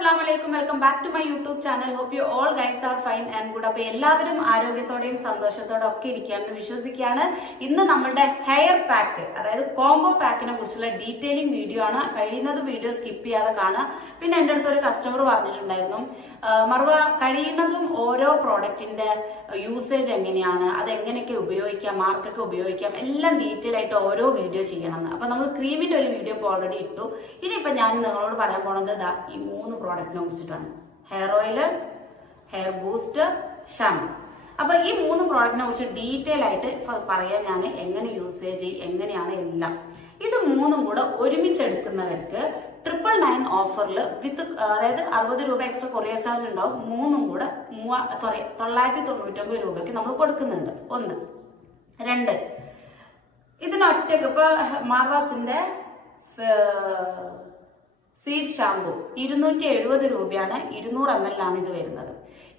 അസ്സാം വലൈക്കും welcome back to my YouTube channel hope you all guys are fine and good അപ്പൊ എല്ലാവരും ആരോഗ്യത്തോടെയും സന്തോഷത്തോടെ ഒക്കെ ഇരിക്കുകയാണെന്ന് വിശ്വസിക്കുകയാണ്. ഇന്ന് നമ്മളുടെ ഹെയർ പാക്ക് അതായത് കോംബോ പാക്കിനെ കുറിച്ചുള്ള ഡീറ്റെയിലിംഗ് വീഡിയോ ആണ്. കഴിയുന്നത് വീഡിയോ സ്കിപ്പ് ചെയ്യാതെ കാണുക. പിന്നെ എന്റെ അടുത്ത് ഒരു കസ്റ്റമർ പറഞ്ഞിട്ടുണ്ടായിരുന്നു. മറുവ കഴിയുന്നതും ഓരോ പ്രോഡക്റ്റിന്റെ യൂസേജ് എങ്ങനെയാണ്? അത് എങ്ങനെയൊക്കെ ഉപയോഗിക്കാം മാർക്കൊക്കെ ഉപയോഗിക്കാം? എല്ലാം ഡീറ്റെയിൽ ആയിട്ട് ഓരോ വീഡിയോ ചെയ്യണമെന്ന്. അപ്പൊ നമ്മൾ ക്രീമിന്റെ ഒരു വീഡിയോ ഇപ്പോൾ ഓൾറെഡി ഇട്ടു. ഇനിയിപ്പോ ഞാൻ നിങ്ങളോട് പറയാൻ പോണത് ഈ മൂന്ന് പ്രോഡക്റ്റിനെ കുറിച്ചിട്ടാണ്. Hair oil hair boost shampoo അപ്പൊ ഈ മൂന്ന് പ്രോഡക്റ്റിനെ കുറിച്ച് ഡീറ്റെയിൽ ആയിട്ട് പറയാൻ ഞാൻ എങ്ങനെ യൂസേജ് എങ്ങനെയാണ് എല്ലാം. ഇത് മൂന്നും കൂടെ ഒരുമിച്ച് എടുക്കുന്നവർക്ക് ട്രിപ്പിൾ നയൻ ഓഫറിൽ വിത്ത് അതായത് അറുപത് രൂപ എക്സ്ട്രാ കൊറിയർ ചാർജ് ഉണ്ടാവും. മൂന്നും കൂടെ മൂവ തൊള്ളായിരത്തി തൊണ്ണൂറ്റൊമ്പത് രൂപയ്ക്ക് നമ്മൾ കൊടുക്കുന്നുണ്ട്. ഒന്ന്. രണ്ട്. ഇതിനൊറ്റക്ക് ഇപ്പൊ മാർവാസിന്റെ സീഡ് ഷാംപൂ ഇരുന്നൂറ്റി എഴുപത് രൂപയാണ് ഇരുന്നൂറ് എം എൽ ആണ് ഇത് വരുന്നത്.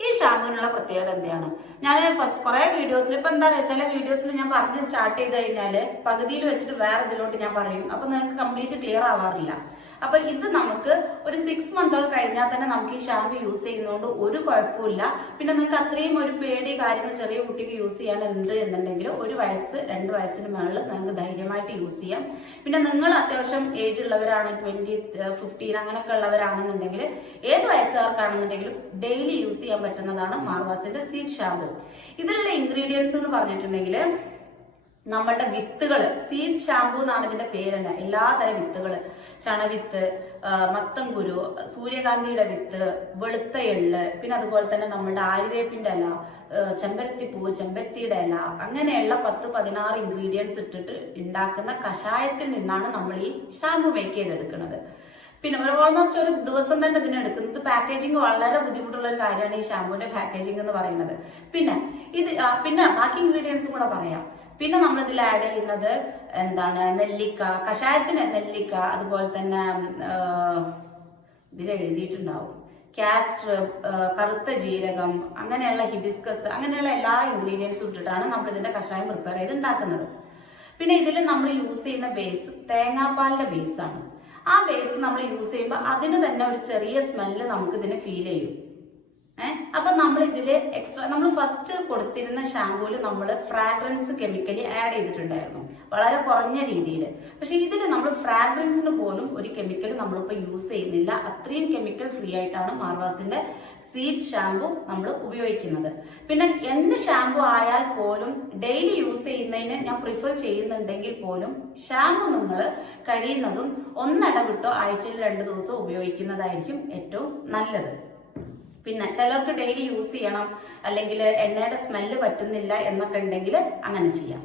ഈ ഷാംപൂവിനുള്ള പ്രത്യേകത എന്താണ് ഞാൻ ഫസ്റ്റ് കുറെ വീഡിയോസിൽ ഇപ്പൊ എന്താ പറയുക ചില വീഡിയോസിൽ ഞാൻ പറഞ്ഞ് സ്റ്റാർട്ട് ചെയ്ത് കഴിഞ്ഞാൽ പകുതിയിൽ വെച്ചിട്ട് വേറെ ഇതിലോട്ട് ഞാൻ പറയും. അപ്പൊ നിങ്ങൾക്ക് കംപ്ലീറ്റ് ക്ലിയർ ആവാറില്ല. അപ്പൊ ഇത് നമുക്ക് ഒരു സിക്സ് മന്ത് ഒക്കെ കഴിഞ്ഞാൽ തന്നെ നമുക്ക് ഈ ഷാമ്പു യൂസ് ചെയ്യുന്നതുകൊണ്ട് ഒരു കുഴപ്പമില്ല പിന്നെ നിങ്ങൾക്ക് അത്രയും ഒരു പേടി കാര്യങ്ങൾ ചെറിയ കുട്ടിക്ക് യൂസ് ചെയ്യാൻ എന്ത് എന്നുണ്ടെങ്കിലും ഒരു വയസ്സ് രണ്ട് വയസ്സിന് മുകളിൽ നിങ്ങൾക്ക് ധൈര്യമായിട്ട് യൂസ് ചെയ്യാം. പിന്നെ നിങ്ങൾ അത്യാവശ്യം ഏജ് ഉള്ളവരാണ് ട്വന്റി ഫിഫ്റ്റീൻ അങ്ങനെയൊക്കെ ഉള്ളവരാണെന്നുണ്ടെങ്കിൽ ഏത് വയസ്സുകാർക്കാണെന്നുണ്ടെങ്കിലും ഡെയിലി യൂസ് ചെയ്യാൻ പറ്റുന്നതാണ് മാർവാസിന്റെ സീഡ് ഷാമ്പു ഇതിലുള്ള ഇൻഗ്രീഡിയൻസ് എന്ന് പറഞ്ഞിട്ടുണ്ടെങ്കിൽ നമ്മളുടെ വിത്തുകൾ സീഡ് ഷാംപൂ എന്നാണ് ഇതിന്റെ പേര് തന്നെ. എല്ലാതരം വിത്തുകൾ ചണവിത്ത് മത്തം മത്തംകുരു സൂര്യകാന്തിയുടെ വിത്ത് വെളുത്ത എള്ള് പിന്നെ അതുപോലെ തന്നെ നമ്മളുടെ ആര്യവേപ്പിന്റെ ഇല ചെമ്പരത്തിപ്പൂ ചെമ്പരത്തിയുടെ ഇല അങ്ങനെയുള്ള പത്ത് പതിനാറ് ഇൻഗ്രീഡിയൻസ് ഇട്ടിട്ട് ഉണ്ടാക്കുന്ന കഷായത്തിൽ നിന്നാണ് നമ്മൾ ഈ ഷാംപു മേക്ക് ചെയ്തെടുക്കുന്നത്. പിന്നെ ഒരു ഓൾമോസ്റ്റ് ഒരു ദിവസം തന്നെ ഇതിന് എടുക്കുന്നത് പാക്കേജിങ് വളരെ ബുദ്ധിമുട്ടുള്ള ഒരു കാര്യമാണ് ഈ ഷാമ്പൂന്റെ പാക്കേജിംഗ് എന്ന് പറയുന്നത്. പിന്നെ ഇത് പിന്നെ ബാക്കി ഇൻഗ്രീഡിയൻസും കൂടെ പറയാം. പിന്നെ നമ്മൾ ആഡ് ചെയ്യുന്നത് എന്താണ്? നെല്ലിക്ക കഷായത്തിന് നെല്ലിക്ക അതുപോലെ തന്നെ ഇതിൽ എഴുതിയിട്ടുണ്ടാവും. കാസ്റ്റർ കറുത്ത ജീരകം അങ്ങനെയുള്ള ഹിബിസ്കസ് അങ്ങനെയുള്ള എല്ലാ ഇൻഗ്രീഡിയൻസും ഇട്ടിട്ടാണ് നമ്മൾ ഇതിന്റെ കഷായം പ്രിപ്പയർ ചെയ്ത് ഉണ്ടാക്കുന്നത് പിന്നെ ഇതിൽ നമ്മൾ യൂസ് ചെയ്യുന്ന ബേസ് തേങ്ങാപ്പാലിന്റെ ബേസ് ആണ്. ആ ബേസ് നമ്മൾ യൂസ് ചെയ്യുമ്പോൾ അതിന് തന്നെ ഒരു ചെറിയ സ്മെല്ല് നമുക്ക് ഇതിന് ഫീൽ ചെയ്യും. ഏഹ് അപ്പൊ നമ്മൾ ഇതിൽ എക്സ്ട്രാ നമ്മൾ ഫസ്റ്റ് കൊടുത്തിരുന്ന ഷാമ്പൂൽ നമ്മൾ ഫ്രാഗ്രൻസ് കെമിക്കലി ആഡ് ചെയ്തിട്ടുണ്ടായിരുന്നു. വളരെ കുറഞ്ഞ രീതിയിൽ പക്ഷെ ഇതിൽ നമ്മൾ ഫ്രാഗ്രൻസിന് പോലും ഒരു കെമിക്കൽ നമ്മളിപ്പോൾ യൂസ് ചെയ്യുന്നില്ല. അത്രയും കെമിക്കൽ ഫ്രീ ആയിട്ടാണ് മാർവാസിന്റെ സീഡ് ഷാമ്പു നമ്മൾ ഉപയോഗിക്കുന്നത്. പിന്നെ എന്ത് ഷാമ്പു ആയാൽ പോലും ഡെയിലി യൂസ് ചെയ്യുന്നതിന് ഞാൻ പ്രിഫർ ചെയ്യുന്നുണ്ടെങ്കിൽ പോലും ഷാമ്പു നിങ്ങൾ കഴിയുന്നതും ഒന്നിടവിട്ടോ ആഴ്ചയിൽ രണ്ട് ദിവസം ഉപയോഗിക്കുന്നതായിരിക്കും ഏറ്റവും നല്ലത്. പിന്നെ ചിലർക്ക് ഡെയിലി യൂസ് ചെയ്യണം. അല്ലെങ്കിൽ എണ്ണയുടെ സ്മെല്ല് പറ്റുന്നില്ല എന്നൊക്കെ ഉണ്ടെങ്കിൽ അങ്ങനെ ചെയ്യാം.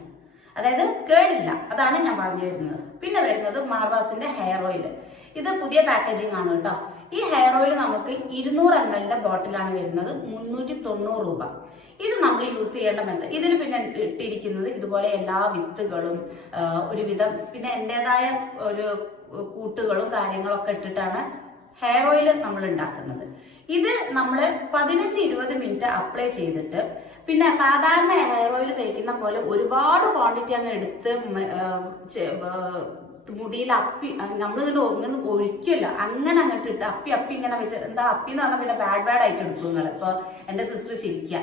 അതായത് കേടില്ല. അതാണ് ഞാൻ പറഞ്ഞു വരുന്നത്. പിന്നെ വരുന്നത് മാർവാസിന്റെ ഹെയർ ഓയിൽ ഇത് പുതിയ പാക്കേജിംഗ് ആണ് കേട്ടോ. ഈ ഹെയർ ഓയിൽ നമുക്ക് ഇരുന്നൂറ് എം എല്ലിന്റെ ബോട്ടിലാണ് വരുന്നത്. മുന്നൂറ്റി തൊണ്ണൂറ് രൂപ. ഇത് നമ്മൾ യൂസ് ചെയ്യേണ്ട മെത്തഡ് ഇതിൽ പിന്നെ ഇട്ടിരിക്കുന്നത് ഇതുപോലെ എല്ലാ വിത്തുകളും ഒരുവിധം പിന്നെ എന്റെതായ ഒരു കൂട്ടുകളും കാര്യങ്ങളൊക്കെ ഇട്ടിട്ടാണ് ഹെയർ ഓയിൽ നമ്മൾ ഉണ്ടാക്കുന്നത്. ഇത് നമ്മൾ പതിനഞ്ച് ഇരുപത് മിനിറ്റ് അപ്ലൈ ചെയ്തിട്ട് പിന്നെ സാധാരണ ഹെയർ ഓയിൽ തേക്കുന്ന പോലെ ഒരുപാട് ക്വാണ്ടിറ്റി അങ്ങ് എടുത്ത് മുടിയിൽ അപ്പി നമ്മൾ ഇങ്ങനെ ഒരിക്കല്ല അങ്ങനെ അങ്ങോട്ട് ഇട്ട് അപ്പി അപ്പി ഇങ്ങനെ വെച്ച് എന്താ അപ്പി എന്ന് പറഞ്ഞാൽ പിന്നെ ബാഡ് ബാഡ് ആയിട്ട് എടുക്കും നിങ്ങൾ ഇപ്പൊ എന്റെ സിസ്റ്റർ ചിരിക്കുക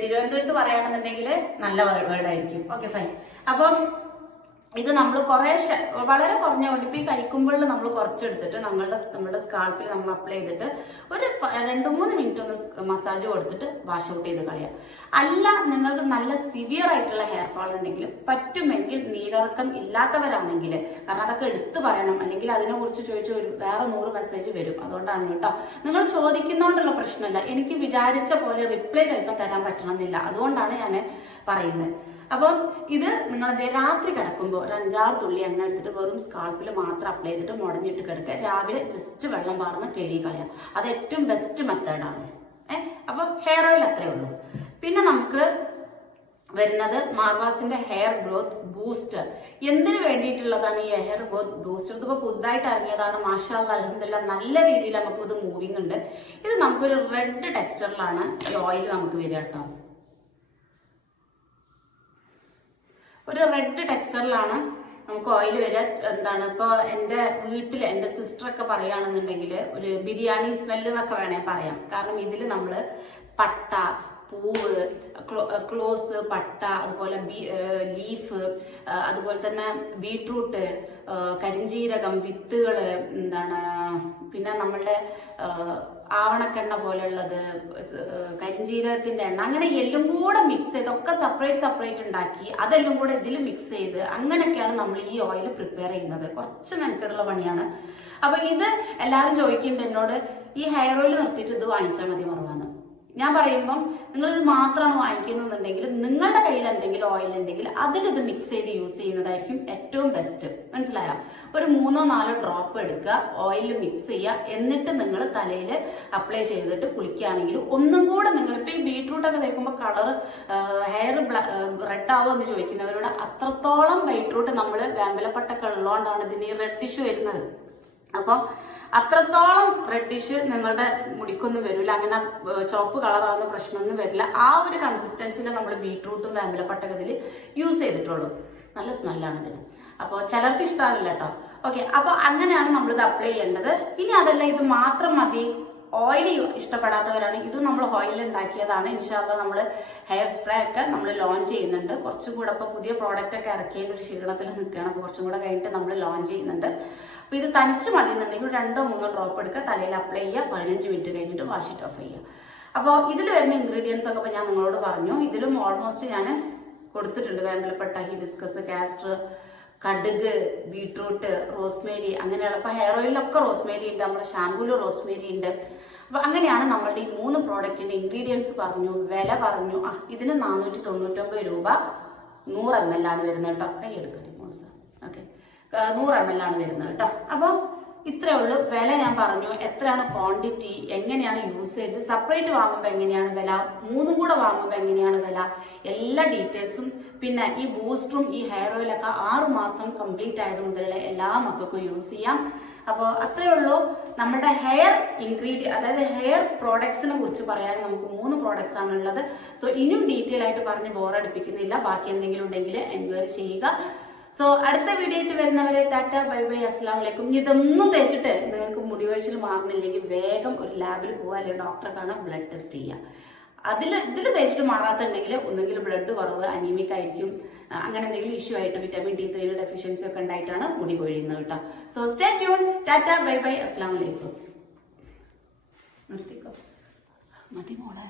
തിരുവനന്തപുരത്ത് പറയുകയാണെന്നുണ്ടെങ്കിൽ നല്ല വേർഡ് ആയിരിക്കും. ഓക്കെ ഫൈൻ അപ്പം ഇത് നമ്മൾ കുറേ വളരെ കുറഞ്ഞ കൊണ്ട് ഇപ്പൊ ഈ കഴിക്കുമ്പോൾ നമ്മൾ കുറച്ചെടുത്തിട്ട് നമ്മളുടെ നമ്മുടെ സ്കാൾപ്പിൽ നമ്മൾ അപ്ലൈ ചെയ്തിട്ട് ഒരു രണ്ട് മൂന്ന് മിനിറ്റ് ഒന്ന് മസാജ് കൊടുത്തിട്ട് വാഷ് ഔട്ട് ചെയ്ത് കളയാം. അല്ല നിങ്ങൾക്ക് നല്ല സിവിയർ ആയിട്ടുള്ള ഹെയർ ഫാൾ ഉണ്ടെങ്കിൽ പറ്റുമെങ്കിൽ നീരിറക്കം ഇല്ലാത്തവരാണെങ്കിൽ കാരണം അതൊക്കെ എടുത്തു പറയണം അല്ലെങ്കിൽ അതിനെക്കുറിച്ച് കുറിച്ച് ചോദിച്ചു ഒരു വേറെ നൂറ് മെസ്സേജ് വരും. അതുകൊണ്ടാണ് കേട്ടോ. നിങ്ങൾ ചോദിക്കുന്നതുകൊണ്ടുള്ള പ്രശ്നമല്ല. എനിക്ക് വിചാരിച്ച പോലെ റിപ്ലൈ ചിലപ്പോൾ തരാൻ പറ്റണമെന്നില്ല. അതുകൊണ്ടാണ് ഞാൻ പറയുന്നത്. അപ്പം ഇത് നിങ്ങൾ ദേ രാത്രി കിടക്കുമ്പോൾ ഒരു അഞ്ചാറ് തുള്ളി എണ്ണ എടുത്തിട്ട് വെറും സ്കാൾപ്പിൽ മാത്രം അപ്ലൈ ചെയ്തിട്ട് മുടഞ്ഞിട്ട് കിടക്കുക. രാവിലെ ജസ്റ്റ് വെള്ളം പാർന്ന് കഴുകി കളയാം അത് ഏറ്റവും ബെസ്റ്റ് മെത്തേഡാണ് ഏഹ് അപ്പം ഹെയർ ഓയിൽ അത്രേ ഉള്ളൂ. പിന്നെ നമുക്ക് വരുന്നത് മാർവാസിന്റെ ഹെയർ ഗ്രോത്ത് ബൂസ്റ്റർ എന്തിനു വേണ്ടിയിട്ടുള്ളതാണ് ഈ ഹെയർ ഗ്രോത്ത് ബൂസ്റ്റർ ഇതിപ്പോൾ പുതുതായിട്ട് ഇറങ്ങിയതാണ്. മാഷാ അലഹമില്ല നല്ല രീതിയിൽ നമുക്ക് ഇത് മൂവിങ് ഉണ്ട്. ഇത് നമുക്കൊരു റെഡ് ടെക്സ്ചറിലാണ് ഈ ഓയിൽ നമുക്ക് വരിക കേട്ടോ. ഒരു റെഡ് ടെക്സ്ചറിലാണ് നമുക്ക് ഓയിൽ വരിക. എന്താണ്? ഇപ്പോൾ എന്റെ വീട്ടിൽ എന്റെ സിസ്റ്ററൊക്കെ പറയുകയാണെന്നുണ്ടെങ്കിൽ ഒരു ബിരിയാണി സ്മെല്ല് എന്നൊക്കെ വേണേൽ പറയാം. കാരണം ഇതിൽ നമ്മൾ പട്ട പൂവ് ക്ലോ- ക്ലോസ് പട്ട അതുപോലെ ലീഫ് അതുപോലെ തന്നെ ബീട്രൂട്ട് കരിഞ്ചീരകം വിത്തുകൾ എന്താണ് പിന്നെ നമ്മളുടെ ആവണക്കെണ്ണ പോലുള്ളത് കരിഞ്ജീരകത്തിന്റെ എണ്ണ അങ്ങനെ എല്ലാം കൂടെ മിക്സ് ചെയ്ത് ഒക്കെ സെപ്പറേറ്റ് സെപ്പറേറ്റ് ഉണ്ടാക്കി അതെല്ലാം കൂടെ ഇതിൽ മിക്സ് ചെയ്ത് അങ്ങനെയൊക്കെയാണ് നമ്മൾ ഈ ഓയിൽ പ്രിപ്പയർ ചെയ്യുന്നത്. കുറച്ച് മെനക്കെടുള്ള പണിയാണ്. അപ്പൊ ഇത് എല്ലാവരും ചോദിക്കുന്നുണ്ട് എന്നോട് ഈ ഹെയർ ഓയിൽ നിർത്തിയിട്ട് ഇത് വാങ്ങിച്ചാൽ മതി മറവാന്ന്. ഞാൻ പറയുമ്പം നിങ്ങൾ ഇത് മാത്രമാണ് വാങ്ങിക്കുന്നുണ്ടെങ്കിൽ നിങ്ങളുടെ കയ്യിൽ എന്തെങ്കിലും ഓയിൽ ഉണ്ടെങ്കിൽ അതിലിത് മിക്സ് ചെയ്ത് യൂസ് ചെയ്യുന്നതായിരിക്കും ഏറ്റവും ബെസ്റ്റ് മനസ്സിലായോ? ഒരു മൂന്നോ നാലോ ഡ്രോപ്പ് എടുക്കുക ഓയിൽ മിക്സ് ചെയ്യുക എന്നിട്ട് നിങ്ങൾ തലയിൽ അപ്ലൈ ചെയ്തിട്ട് കുളിക്കുകയാണെങ്കിൽ ഒന്നും കൂടെ നിങ്ങൾ ഇപ്പൊ ഈ ബീട്രൂട്ട് ഒക്കെ തേക്കുമ്പോൾ കളർ ഹെയർ റെഡ് ആവോ എന്ന് ചോദിക്കുന്നവരോട് അത്രത്തോളം ബീട്രൂട്ട് നമ്മൾ വേമ്പലപ്പട്ടൊക്കെ ഉള്ളതുകൊണ്ടാണ് ഇതിന് ഈ റെഡിഷ് വരുന്നത്. അപ്പം അത്രത്തോളം റെഡിഷ് നിങ്ങളുടെ മുടിക്കൊന്നും വരില്ല അങ്ങനെ ചോപ്പ് കളറാവുന്ന പ്രശ്നമൊന്നും വരില്ല. ആ ഒരു കൺസിസ്റ്റൻസിയിൽ നമ്മൾ ബീട്രൂട്ടും വേമ്പലപ്പട്ടകത്തിൽ യൂസ് ചെയ്തിട്ടുള്ളൂ. നല്ല സ്മെല്ലാണ് ഇതിന്. അപ്പോൾ ചിലർക്ക് ഇഷ്ടമാവില്ല കേട്ടോ ഓക്കെ അപ്പോൾ അങ്ങനെയാണ് നമ്മളിത് അപ്ലൈ ചെയ്യേണ്ടത്. ഇനി അതല്ല ഇത് മാത്രം മതി. ഓയിൽ ഇഷ്ടപ്പെടാത്തവരാണ്. ഇത് നമ്മൾ ഓയിൽ ഉണ്ടാക്കിയതാണ് ഇൻഷാല്ല നമ്മൾ ഹെയർ സ്പ്രേ ഒക്കെ നമ്മൾ ലോഞ്ച് ചെയ്യുന്നുണ്ട്. കുറച്ചും കൂടെ ഇപ്പോൾ പുതിയ പ്രോഡക്റ്റ് ഒക്കെ ഇറക്കിയതിന്റെ ഒരു ക്ഷീണത്തിൽ നിൽക്കുകയാണ്. അപ്പോൾ കുറച്ചും കൂടെ കഴിഞ്ഞിട്ട് നമ്മൾ ലോഞ്ച് ചെയ്യുന്നുണ്ട്. അപ്പോൾ ഇത് തനിച്ച് മതി എന്നുണ്ടെങ്കിൽ രണ്ടോ മൂന്നോ ഡ്രോപ്പ് എടുക്കുക. തലയിൽ അപ്ലൈ ചെയ്യുക. പതിനഞ്ച് മിനിറ്റ് കഴിഞ്ഞിട്ട് വാഷ് ഇറ്റ് ഓഫ് ചെയ്യുക. അപ്പോൾ ഇതിൽ വരുന്ന ഇൻഗ്രീഡിയൻസ് ഒക്കെ ഇപ്പോൾ ഞാൻ നിങ്ങളോട് പറഞ്ഞു. ഇതിലും ഓൾമോസ്റ്റ് ഞാൻ കൊടുത്തിട്ടുണ്ട്. വേമ്പലപ്പെട്ട ഹിബിസ്കസ് കാസ്റ്റർ കടുക് ബീട്രൂട്ട് റോസ്മേരി അങ്ങനെയുള്ള ഇപ്പോൾ ഹെയർ ഓയിലൊക്കെ റോസ്മേരി ഉണ്ട് നമ്മുടെ ഷാംപൂൽ റോസ്മേരി ഉണ്ട്. അപ്പോൾ അങ്ങനെയാണ് നമ്മളുടെ ഈ മൂന്ന് പ്രോഡക്റ്റിന്റെ ഇൻഗ്രീഡിയൻസ് പറഞ്ഞു വില പറഞ്ഞു. ആ ഇതിന് നാനൂറ്റി തൊണ്ണൂറ്റൊമ്പത് രൂപ നൂറ് എം എൽ ആണ് വരുന്നത് കേട്ടോ. കൈ എടുക്കട്ടെ മോൾസ് ഓക്കെ നൂറ് എം എൽ ആണ് വരുന്നത് കേട്ടോ. അപ്പോൾ ഇത്രേ ഉള്ളൂ. വില ഞാൻ പറഞ്ഞു. എത്രയാണ് ക്വാണ്ടിറ്റി എങ്ങനെയാണ് യൂസേജ് സെപ്പറേറ്റ് വാങ്ങുമ്പോൾ എങ്ങനെയാണ് വില? മൂന്നും കൂടെ വാങ്ങുമ്പോൾ എങ്ങനെയാണ് വില? എല്ലാ ഡീറ്റെയിൽസും പിന്നെ ഈ ബൂസ്റ്ററും ഈ ഹെയർ ഓയിലൊക്കെ ആറ് മാസം കംപ്ലീറ്റ് ആയത് മുതലുള്ള എല്ലാ മക്കൾക്കും യൂസ് ചെയ്യാം. അപ്പോൾ അത്രയേ ഉള്ളൂ. നമ്മുടെ ഹെയർ ഇൻഗ്രീഡിയ അതായത് ഹെയർ പ്രോഡക്ട്സിനെ കുറിച്ച് പറയാൻ നമുക്ക് മൂന്ന് പ്രോഡക്ട്സ് ആണ് ഉള്ളത്. സോ ഇനിയും ഡീറ്റെയിൽ ആയിട്ട് പറഞ്ഞ് ബോറടിപ്പിക്കുന്നില്ല ബാക്കി എന്തെങ്കിലും ഉണ്ടെങ്കിൽ എൻക്വയറി ചെയ്യുക. സോ അടുത്ത വീഡിയോ ആയിട്ട് വരുന്നവരെ ടാറ്റ ബൈ ബൈ അസ്സാം വലൈക്കും ഇതൊന്നും തേച്ചിട്ട് നിങ്ങൾക്ക് മുടി കൊഴിച്ചിൽ മാറുന്നില്ലെങ്കിൽ വേഗം ഒരു ലാബിൽ പോകുക അല്ലെങ്കിൽ ഡോക്ടറെ കാണാൻ ബ്ലഡ് ടെസ്റ്റ് ചെയ്യുക. അതിൽ ഇതിൽ തേച്ചിട്ട് മാറാത്തുണ്ടെങ്കിൽ ഒന്നുകിൽ ബ്ലഡ് കുറവ് അനീമിക് ആയിരിക്കും. അങ്ങനെ എന്തെങ്കിലും ഇഷ്യൂ ആയിട്ട് വിറ്റാമിൻ ഡി ത്രീയുടെ ഡെഫിഷ്യൻസി ഒക്കെ ഉണ്ടായിട്ടാണ് മുടി കൊഴിയുന്നത് കേട്ടോ. So stay tune tata bye bye അസ്സാം വലൈക്കും മതി മോളെ.